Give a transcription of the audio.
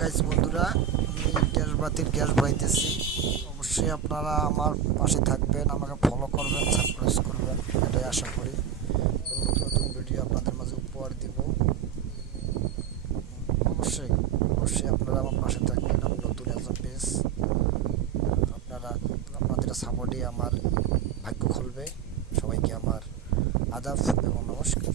Guys বন্ধুরা, আমি gas বাতির গ্যাস ভরাইতেছি। অবশ্যই আপনারা আমার পাশে থাকবেন, আমাকে ফলো করবেন, সাবস্ক্রাইব করবেন, এটাই আশা করি। নতুন নতুন ভিডিও আপনাদের মাঝে উপহার দিব। অবশ্যই অবশ্যই আপনারা আমার পাশে থাকবেন। আমি নতুন একজন পেজ, আপনারা আপনাদের সাপোর্টে আমার ভাগ্য খুলবে। সবাইকে আমার আদাব এবং নমস্কার।